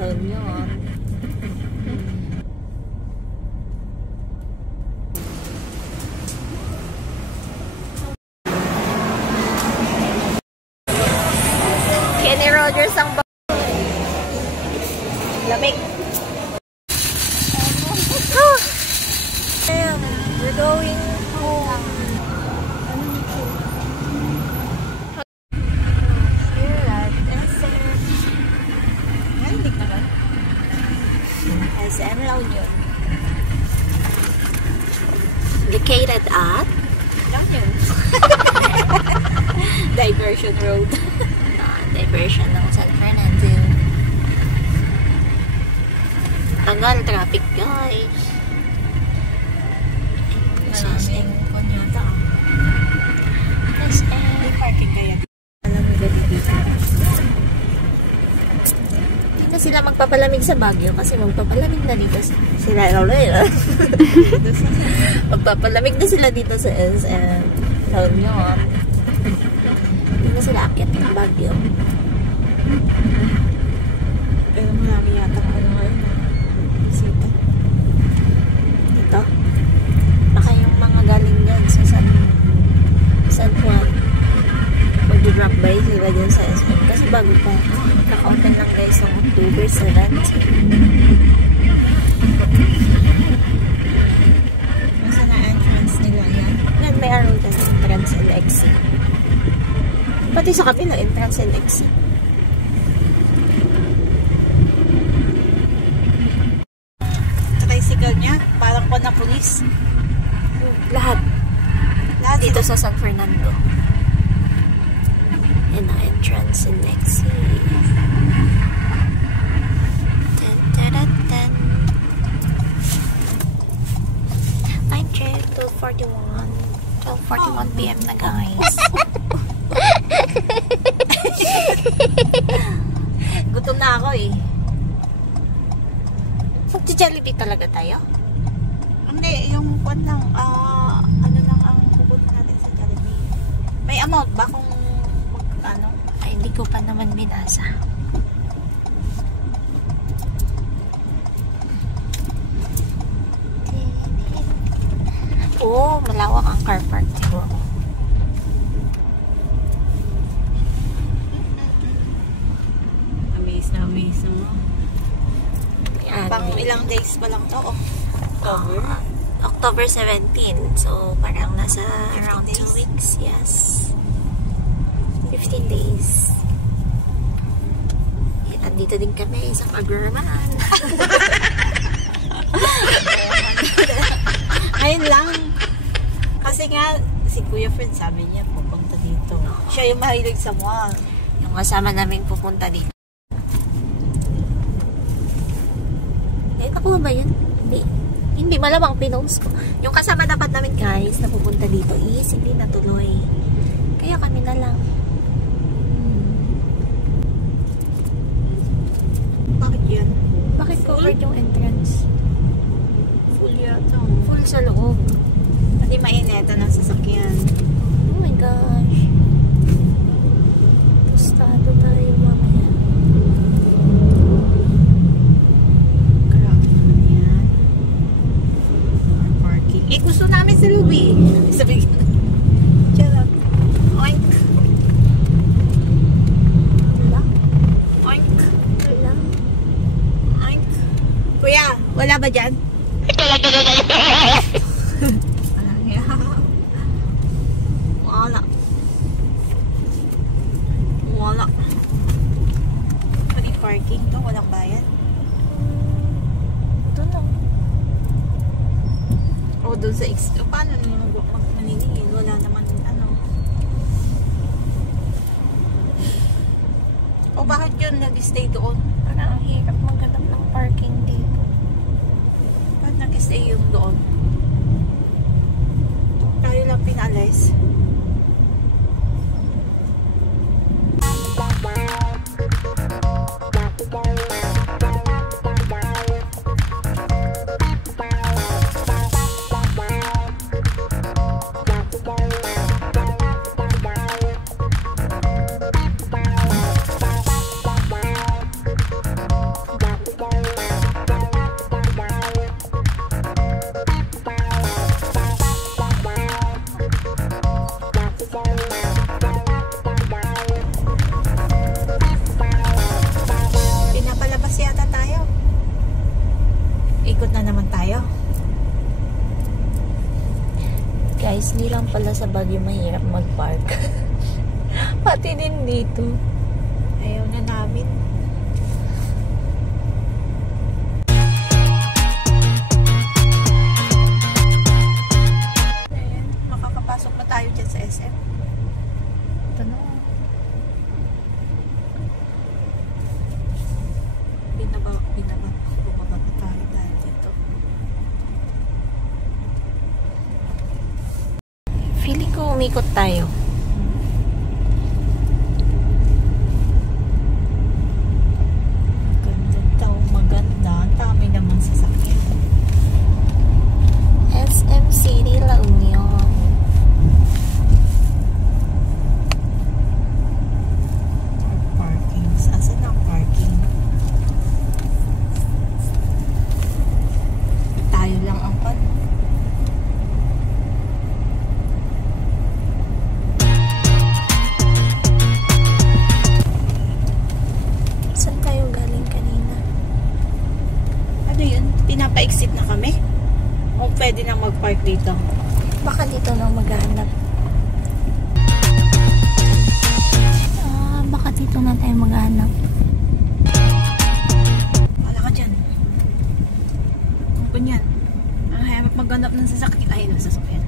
Alam yun. Kenny Rogers ang lamig. We're going home. Here at SM La Union. Located at La Union. Diversion Road. Diversion ng San Fernando. Tagal traffic, guys. SM Punyata. SM. May parking kaya. Alam mo gabi dito. Hindi na sila magpapalamig sa Baguio kasi magpapalamig na dito sila. Magpapalamig na sila dito sa SM. Alam nyo. Hindi na sila akyat ng Baguio. Pero marami yata ano ngayon. Bisita. Dito. Baka yung mga galing dyan sa San Juan. Mag-drop by sila dyan sa SM. Kasi bago pa. Naka-open lang guys ng October 7. Masa na entrance nila yan? Yan, may arrow dyan. Entrance and exit. Pati sa kabila, entrance and exit. Tricycle niya, parang pa na pulis. Lahat. Lahat dito sa San Fernando. And ang entrance and exit. Time check, 12:41 PM na guys. Gutom na ako eh. Mag-Jollibee talaga tayo? Hindi, yung kwan lang, ano lang ang pupunta natin sa Jollibee. May amount ba kung ano? Ay, hindi ko pa naman binasa. Oh, malawak ang car park siguro. Amaze mo. Pang ilang days pa lang to? October 17. So, parang nasa around 2 weeks. Yes. 15 days. Yan, andito din kami sa Pagurman. Ayun lang. Kasi nga, si Kuya Fred sabi niya pupunta dito. Siya yung mahilig sa mall. Yung kasama namin pupunta dito. Nakuha ba yun? Hindi malamang pinost ko. Yung kasama dapat namin guys na pupunta dito is hindi natuloy. Kaya kami na lang. Bakit yun? Bakit covered yung entrance? Full yata. Full sa loob. Hindi maineta ng sasakyan. Oh my gosh. Tostado tayo mamaya. Eh, gusto namin sa Lubi. Sabi ko. Charot. Oink. Wala. Oink. Wala. Oink. Kuya, wala ba dyan? Wala. Wala. Pwede parking to, walang bayan. Ito lang. O doon sa paano nyo magmaningin? Wala naman ano. O bakit yun nag-stay doon? Parang ang hirap maghanap ng parking dito. Bakit nag-stay yung doon? Tayo lang pinalis. pala sa Baguio mahirap mag-park. Pati din dito. Ayaw na namin. Ayan, makakapasok na tayo dyan sa SM. Ito na. Bumaba na tayo dahil dito. Feeling ko umikot tayo. Maganda daw, maganda. Ang dami naman sasakyan. SM City La Union. Parking. Asan ang parking? Tayo lang ang pan. Saan tayo galing kanina? Ano yun? Pinapa-exit na kami? O pwede nang mag-park dito? Baka dito na maghanap. Baka dito na tayo maghanap. Wala ka dyan. Ano ba yan? Hanap maghanap ng sasakyan. Ayun ang sasakyan.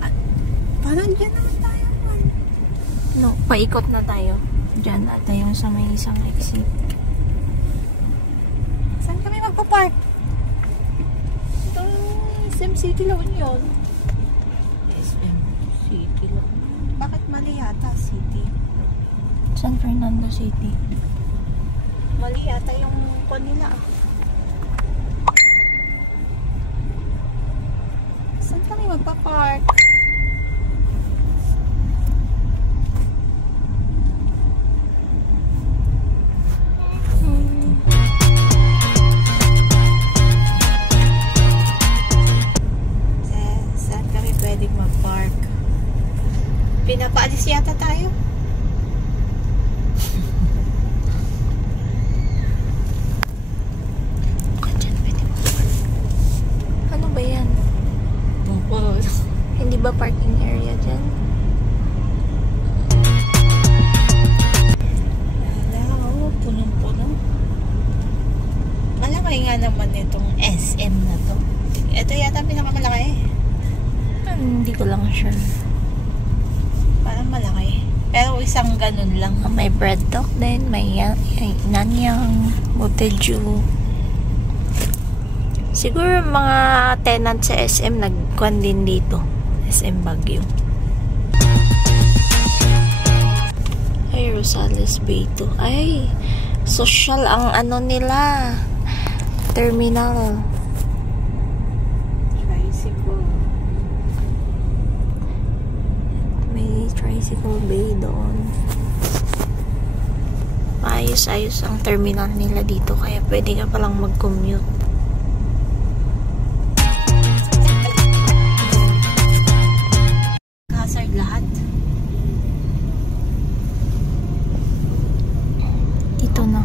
At parang dyan naman tayo. No, paikot na tayo. Dyan na tayo sa may isang exit. Saan kami magpa-park? Ito, SM City La Union. SM City La Union. Bakit mali yata City? San Fernando City. Mali yata yung kanila. Saan kami magpa-park? Saan kami pwedeng mag-park? Pinapaalis yata tayo? Ano ba yan? Hindi ba parking area dyan? Wala, punong-puno. Malaki nga naman itong SM na to. Ito yata pinakamalaki. Hindi ko lang sure. Parang malaki. Pero isang ganun lang. May bread talk din. May nanyang, boteju. Siguro mga tenant sa SM nagkuhan din dito. SM Baguio. Ay, Rosales Bay 2. Ay, social ang ano nila. Terminal. Tricycle. May tricycle bay doon. Maayos-ayos ang terminal nila dito. Kaya pwede ka palang mag-commute. Lahat. Dito na.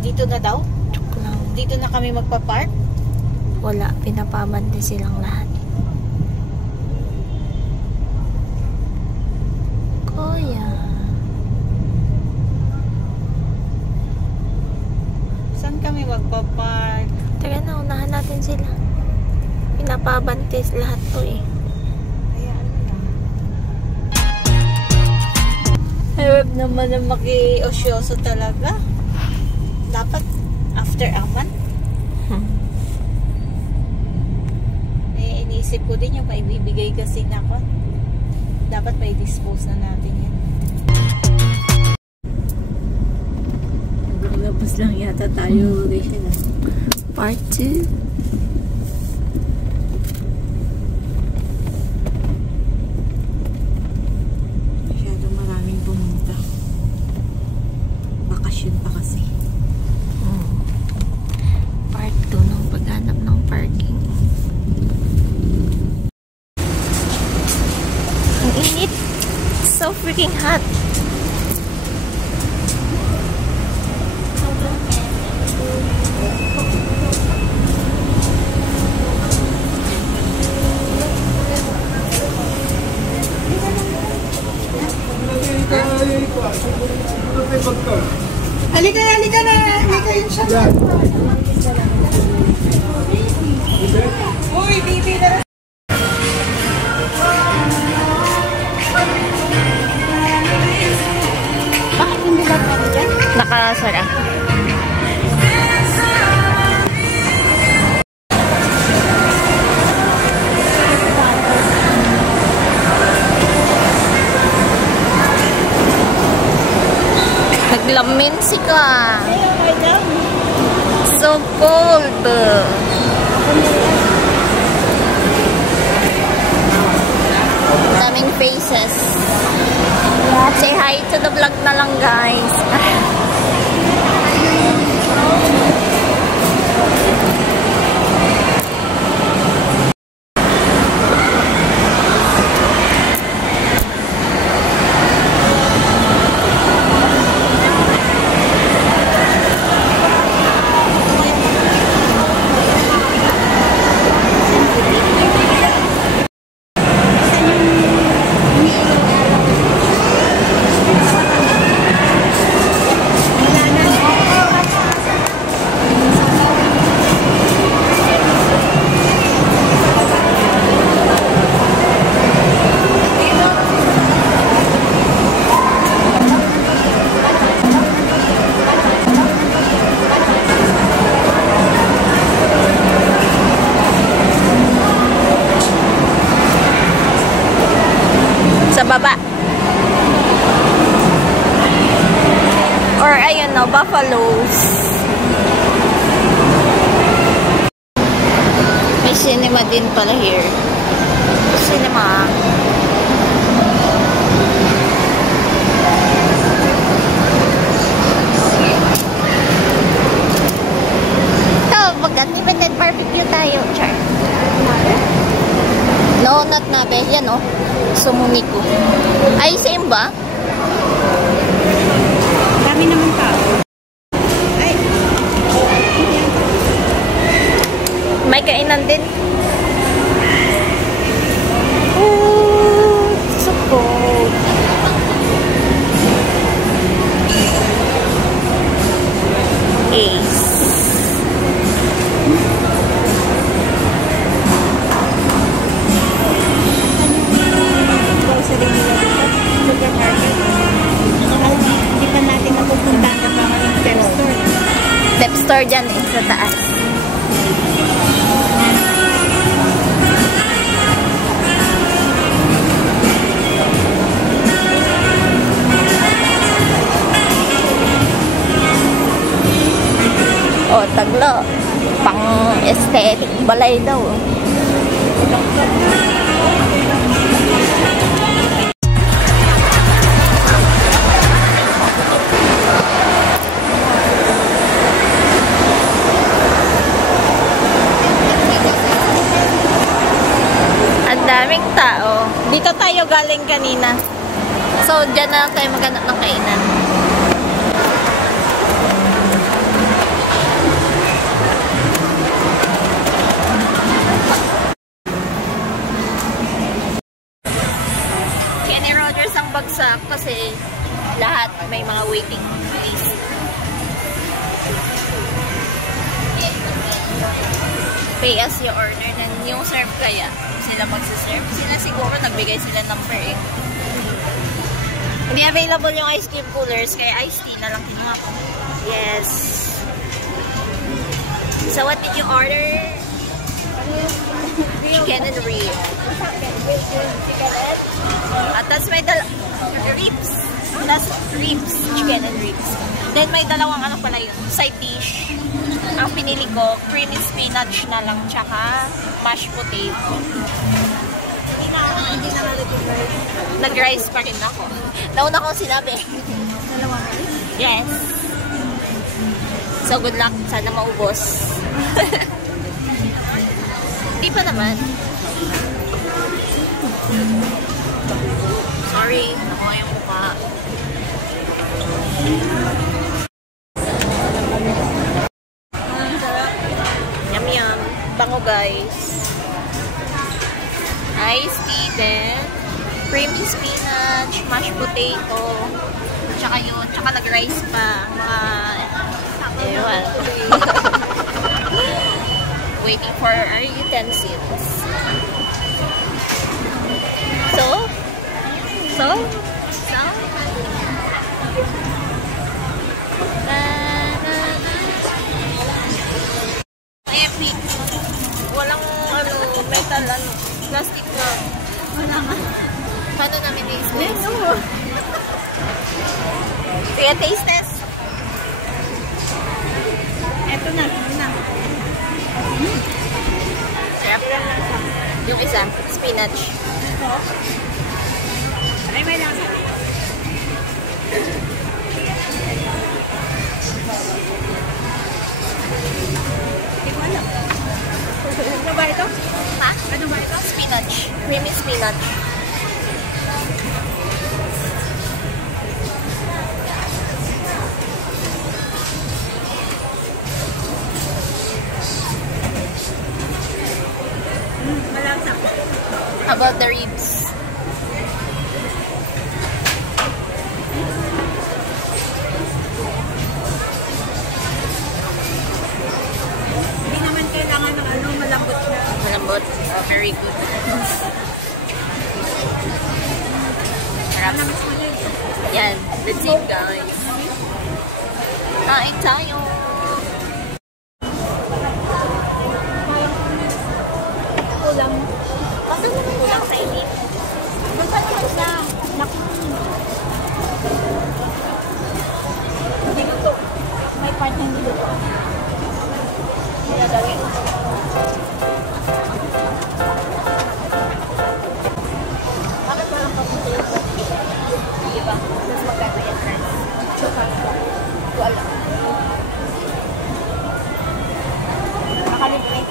Dito na daw? Joke lang. Dito na kami magpa-park? Wala. Pinapabante silang lahat. Kuya. Saan kami magpa-park? Tara na, unahan natin sila. Pinapabante lahat to eh. Hirap naman na maki-osyoso talaga. Dapat after aman. Iniisip ko din yung maibibigay kasi na ako. Dapat may dispose na natin yan. Naglabas lang yata tayo, Rachel. Part 2. Pa kasi. Part 2 ng paghanap ng parking. Ang init. So freaking hot. Halika na. Halika yun siya. Uy, baby na. Bakit hindi lang kami dyan? Nakasara. Naglaminsi ka. So cold. Daming faces. Say hi to the vlog na lang, guys. Sa baba. Or ayun no, buffaloes. May cinema din pala here. Cinema. So, mag-unlimited barbecue tayo, Char. No, not nabe. Yan o. Sumumiko. Ay, same ba? Dami naman tao. Ay. May kainan din. Oh, so cold. Ace. Hindi pa natin mapupuntahan na mga yung step store. Step store dyan eh, sa taas. Oh, taglo. Pang aesthetic balay daw. Daming tao. Dito tayo galing kanina. So, dyan na lang tayo maghanap ng kainan. Kenny Rogers ang bagsak kasi lahat may mga waiting list. Pay as you order. Then yung serve kaya. Sila magsiserve. Sila siguro nagbigay sila number eh. Hindi available yung ice cream coolers kaya iced tea na lang kinuha ko. Yes. So what did you order? Chicken and ribs. At that's may ribs. That's ribs. Chicken and ribs. Then may dalawang ano pala yun. Side dish. Ang pinili ko, creamy spinach na lang tsaka mashed potato. Hindi na nalagay. Nag-rice pa rin ako. Nauna ko sinabi. Dalawang rice? Yes. So good luck. Sana maubos. Hindi pa naman. Sorry. Nakuha yung mukha. Yum yum. Bango guys. Iced tea then. Creamy spinach. Mashed potato. Tsaka yun, tsaka nag-rice pa ang mga ewan. Waiting for our utensils. So, epic. Walang metal, plastic na. Wala nga. Paano namin i-slice? Kaya taste test. Eto na. Sarap. Yung isa, spinach. Ito. Ay, may lasa. Hindi ko alam. Ano ba ito? Ha? Ano ba ito? Spinach. Creamy spinach. Malasa. How about the ribs? Hindi naman kailangan ng malambot siya. Malambot. Oh, very good. Sarap. Malamas mo yun. Yan. Let's eat, guys. Kain tayo. Kulang. Bakit naman kulang sa init? Basta naman siya. Naku. Hindi ko to. May part na hindi ko. Kaya gawin. Bakit walang kaputi yung di ba? Mas maganda yan, guys. Wala. Nakalibre.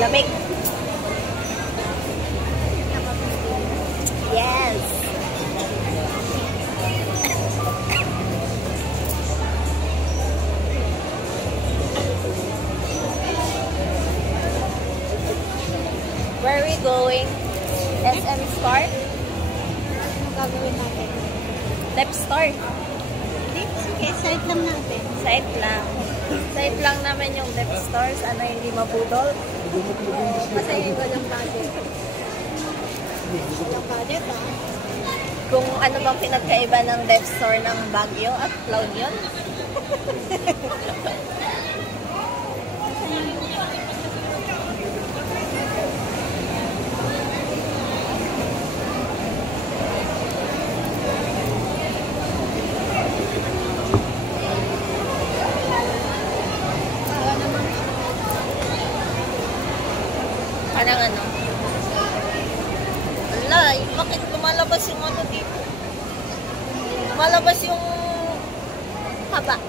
Lamig. Yes. Where are we going? SM Star? Ano gagawin natin? Left Star? Hindi, sige, side lang natin. Side lang. Side lang naman yung left stars. Ano, hindi mabudol. Kasi walang budget. Walang budget, ah. Kung ano bang pinagkaiba ng left store ng Baguio at La Union? Parang ano? Wala, bakit lumalabas yung ano dito? Lumalabas yung haba.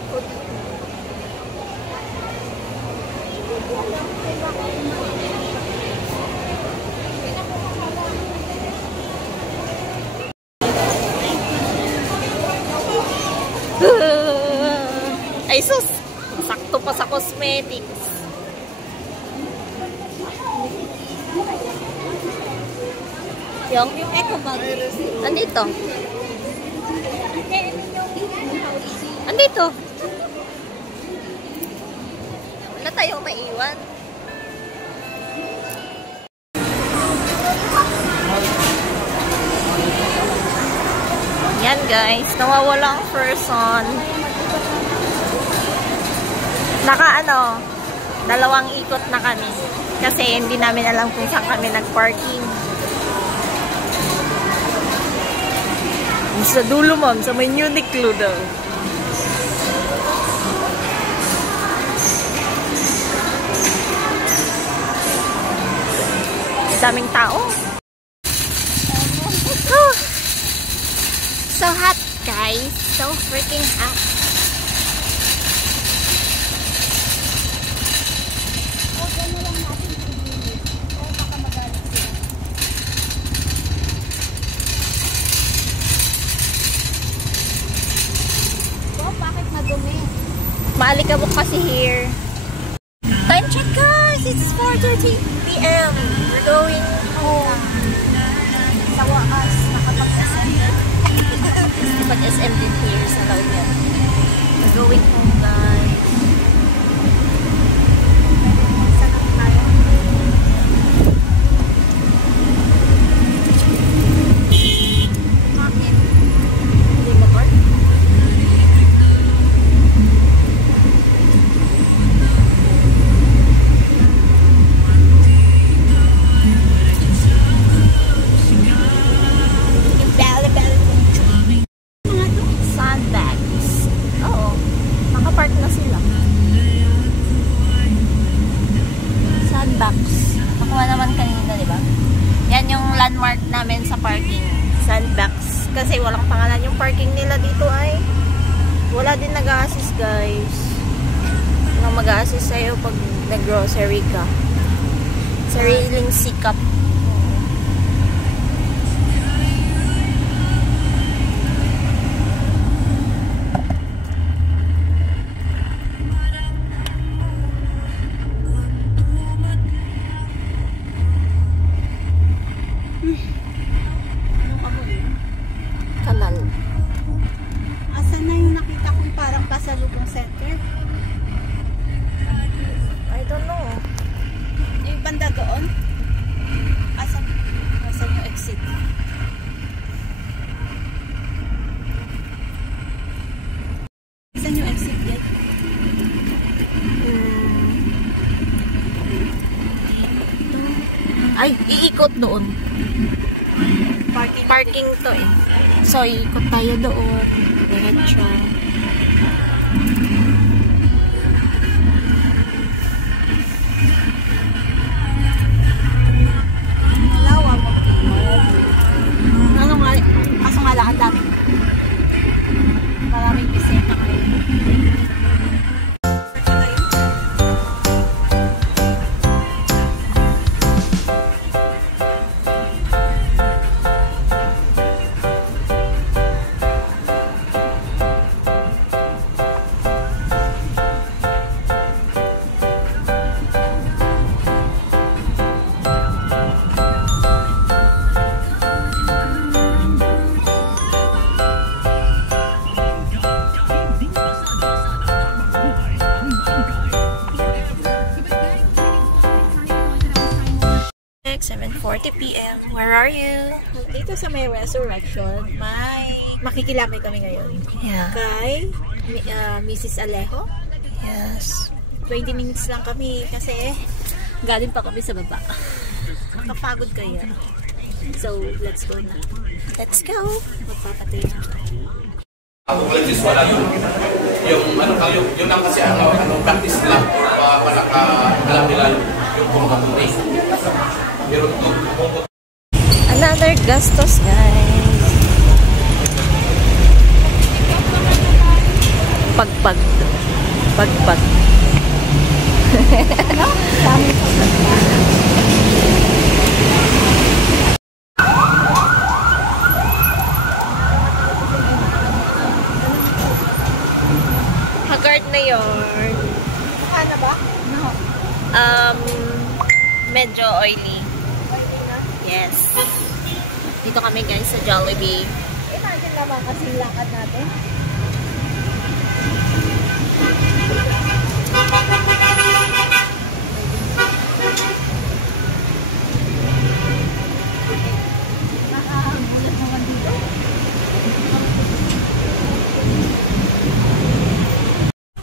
Ay sus! Sakto pa sa cosmetics. Yung Eco bag. andito. Andito. Wala tayong maiwan. Yan guys, nawawala ang person. Dalawang ikot na kami. Kasi hindi namin alam kung saan kami nag-parking. Sa dulo ma'am, sa may Uniqlo daw. Daming tao. So hot, guys. So freaking hot. Bakit madumi? Maalikabok kasi here. Time check, guys. It's 4:30 p.m. We're going home. Sa wakas, nakapag-SM. Pag-SM din here sa La Union. We're going home, guys. Saan tayo? Bakit? Hindi mo park? Sandbags. Oo. Nakapark na sila. Sandbags. Nakuha naman kanina, di ba? Yan yung landmark namin sa parking. Sandbags. Kasi walang pangalan yung parking nila dito ay. Wala din nag-a-assist, guys. Walang mag-a-assist sa'yo pag nag-grocery ka. Sariling sikap. Kanal. Asan na yung nakita kong parang pasalubong center? I don't know. Yung banda doon? Asan yung exit? Asan yung exit gate? Ay, iikot doon. Parking to eh. So, iikot tayo doon. Diretso. Lawa mo. Ano nga? Kaso nga lang ang dami. Maraming bisita kayo. It's 7:40 p.m. Where are you? Dito sa may resurrection, may makikilamay kami ngayon. Yeah. Kay Mrs. Alejo. Yes. 20 minutes lang kami kasi galing pa kami sa baba. Kapagod kayo. So, let's go na. Let's go. Magpapatay na ako. Ako practice wala yung lang kasi practice lang para alam nila yung pumapatay. Pero Another gastos, guys. Pagpag. Haggard na yun. Ano ba? No. Medyo oily. Yes. Dito kami guys sa Jollibee. Imagine naman kasi lakad natin.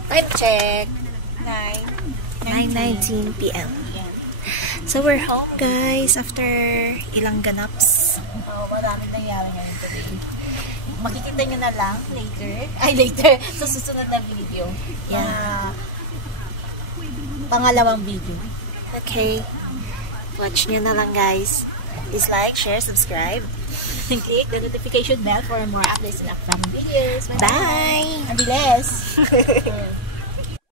Time check. 9:19 p.m. So we're home guys after ilang ganaps. Maraming nangyari ngayon today. Makikita nyo na lang later sa susunod na video. Yeah. Pangalawang video. Okay. Watch nyo na lang guys. Please like, share, subscribe. And click the notification bell for more updates and upcoming videos. Bye! Ang bilis!